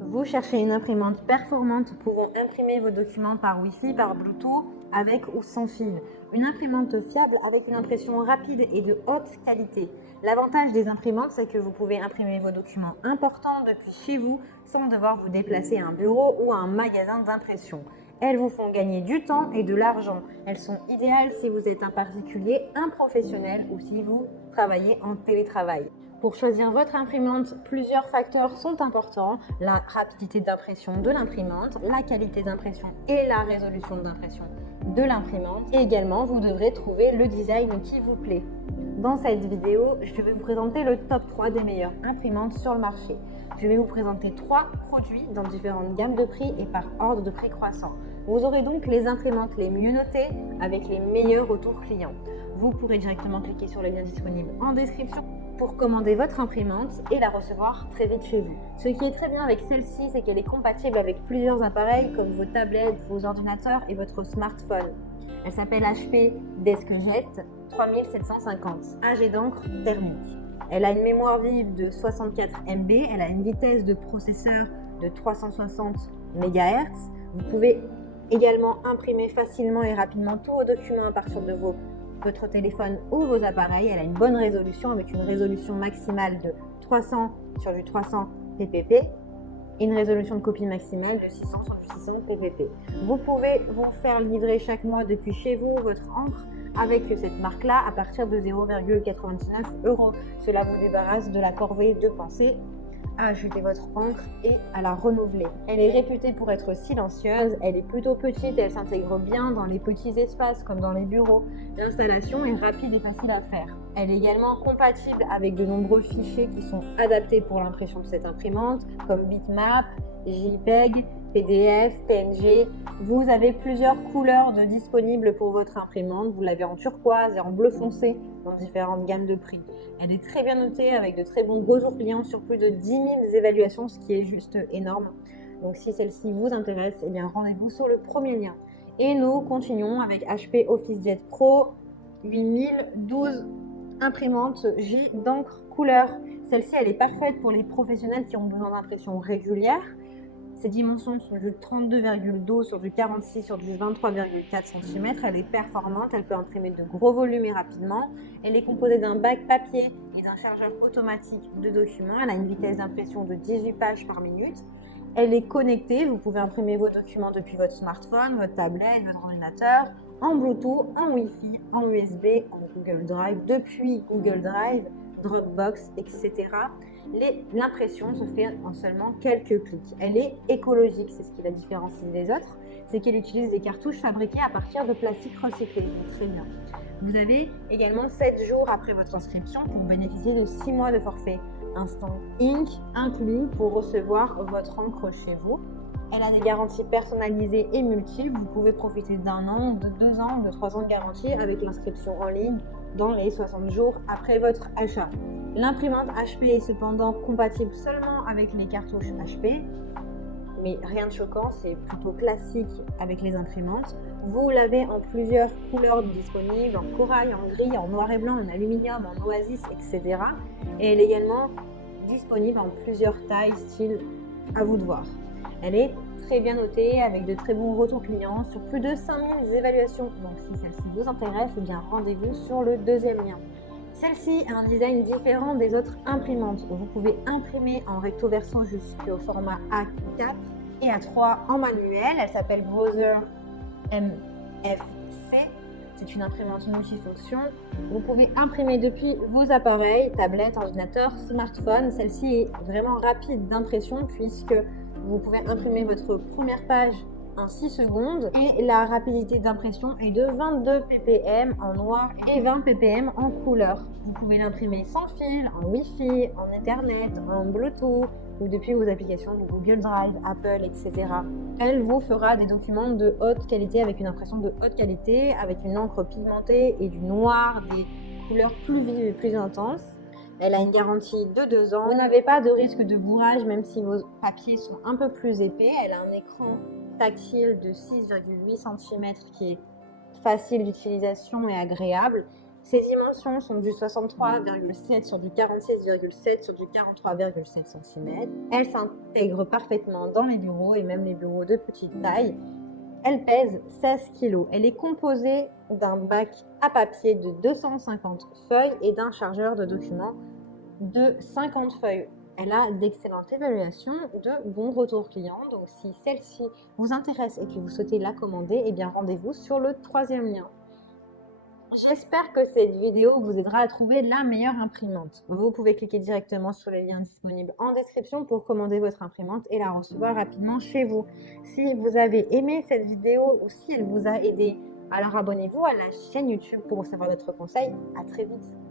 Vous cherchez une imprimante performante pouvant imprimer vos documents par Wi-Fi, par Bluetooth, avec ou sans fil. Une imprimante fiable avec une impression rapide et de haute qualité. L'avantage des imprimantes, c'est que vous pouvez imprimer vos documents importants depuis chez vous sans devoir vous déplacer à un bureau ou à un magasin d'impression. Elles vous font gagner du temps et de l'argent. Elles sont idéales si vous êtes un particulier, un professionnel ou si vous travaillez en télétravail. Pour choisir votre imprimante, plusieurs facteurs sont importants. La rapidité d'impression de l'imprimante, la qualité d'impression et la résolution d'impression de l'imprimante. Et également, vous devrez trouver le design qui vous plaît. Dans cette vidéo, je vais vous présenter le top 3 des meilleures imprimantes sur le marché. Je vais vous présenter 3 produits dans différentes gammes de prix et par ordre de prix croissant. Vous aurez donc les imprimantes les mieux notées avec les meilleurs retours clients. Vous pourrez directement cliquer sur le lien disponible en description pour commander votre imprimante et la recevoir très vite chez vous. Ce qui est très bien avec celle-ci, c'est qu'elle est compatible avec plusieurs appareils comme vos tablettes, vos ordinateurs et votre smartphone. Elle s'appelle HP DeskJet 3750, âge d'encre thermique. Elle a une mémoire vive de 64 MB, elle a une vitesse de processeur de 360 MHz. Vous pouvez également imprimer facilement et rapidement tous vos documents à partir de votre téléphone ou vos appareils. Elle a une bonne résolution avec une résolution maximale de 300 sur du 300 ppp et une résolution de copie maximale de 600 sur du 600 ppp. Vous pouvez vous faire livrer chaque mois depuis chez vous votre encre avec cette marque-là à partir de 0,99 €. Cela vous débarrasse de la corvée de penser à ajouter votre encre et à la renouveler. Elle est réputée pour être silencieuse, elle est plutôt petite et elle s'intègre bien dans les petits espaces comme dans les bureaux. L'installation est rapide et facile à faire. Elle est également compatible avec de nombreux fichiers qui sont adaptés pour l'impression de cette imprimante comme bitmap, JPEG, PDF, PNG. Vous avez plusieurs couleurs disponibles pour votre imprimante. Vous l'avez en turquoise et en bleu foncé dans différentes gammes de prix. Elle est très bien notée avec de très bons retours clients sur plus de 10 000 évaluations, ce qui est juste énorme. Donc si celle-ci vous intéresse, eh bien rendez-vous sur le premier lien. Et nous continuons avec HP OfficeJet Pro 8012 imprimante J d'encre couleur. Celle-ci, elle est parfaite pour les professionnels qui ont besoin d'impression régulière. Ses dimensions sont du 32,12 sur du 46 sur du 23,4 cm. Elle est performante, elle peut imprimer de gros volumes et rapidement. Elle est composée d'un bac papier et d'un chargeur automatique de documents. Elle a une vitesse d'impression de 18 pages par minute. Elle est connectée, vous pouvez imprimer vos documents depuis votre smartphone, votre tablette, votre ordinateur, en Bluetooth, en Wi-Fi, en USB, en Google Drive, depuis Google Drive, Dropbox, etc. L'impression se fait en seulement quelques clics. Elle est écologique, c'est ce qui la différencie des autres, c'est qu'elle utilise des cartouches fabriquées à partir de plastique recyclé. Donc très bien. Vous avez également 7 jours après votre inscription pour bénéficier de 6 mois de forfait Instant Ink inclus pour recevoir votre encre chez vous. Elle a des garanties personnalisées et multiples. Vous pouvez profiter d'1 an, de 2 ans, de 3 ans de garantie avec l'inscription en ligne dans les 60 jours après votre achat. L'imprimante HP est cependant compatible seulement avec les cartouches HP, mais rien de choquant, c'est plutôt classique avec les imprimantes. Vous l'avez en plusieurs couleurs disponibles, en corail, en gris, en noir et blanc, en aluminium, en oasis, etc. Et elle est également disponible en plusieurs tailles, styles, à vous de voir. Elle est très bien notée avec de très bons retours clients sur plus de 5000 évaluations. Donc si celle-ci vous intéresse, eh bien rendez-vous sur le deuxième lien. Celle-ci a un design différent des autres imprimantes. Vous pouvez imprimer en recto verso jusqu'au format A4 et A3 en manuel. Elle s'appelle Browser MFC. C'est une imprimante multifonction. Vous pouvez imprimer depuis vos appareils, tablettes, ordinateurs, smartphones. Celle-ci est vraiment rapide d'impression puisque vous pouvez imprimer votre première page en 6 secondes et la rapidité d'impression est de 22 ppm en noir et 20 ppm en couleur. Vous pouvez l'imprimer sans fil, en Wi-Fi, en Ethernet, en Bluetooth ou depuis vos applications de Google Drive, Apple, etc. Elle vous fera des documents de haute qualité avec une impression de haute qualité, avec une encre pigmentée et du noir, des couleurs plus vives et plus intenses. Elle a une garantie de 2 ans. Vous n'avez pas de risque de bourrage même si vos papiers sont un peu plus épais. Elle a un écran tactile de 6,8 cm qui est facile d'utilisation et agréable. Ses dimensions sont du 63,7 sur du 46,7 sur du 43,7 cm. Elle s'intègre parfaitement dans les bureaux et même les bureaux de petite taille. Elle pèse 16 kg. Elle est composée d'un bac à papier de 250 feuilles et d'un chargeur de documents de 50 feuilles. Elle a d'excellentes évaluations, de bons retours clients. Donc si celle-ci vous intéresse et que vous souhaitez la commander, eh bien rendez-vous sur le 3e lien. J'espère que cette vidéo vous aidera à trouver la meilleure imprimante. Vous pouvez cliquer directement sur les liens disponibles en description pour commander votre imprimante et la recevoir rapidement chez vous. Si vous avez aimé cette vidéo ou si elle vous a aidé, alors abonnez-vous à la chaîne YouTube pour recevoir d'autres conseils. À très vite.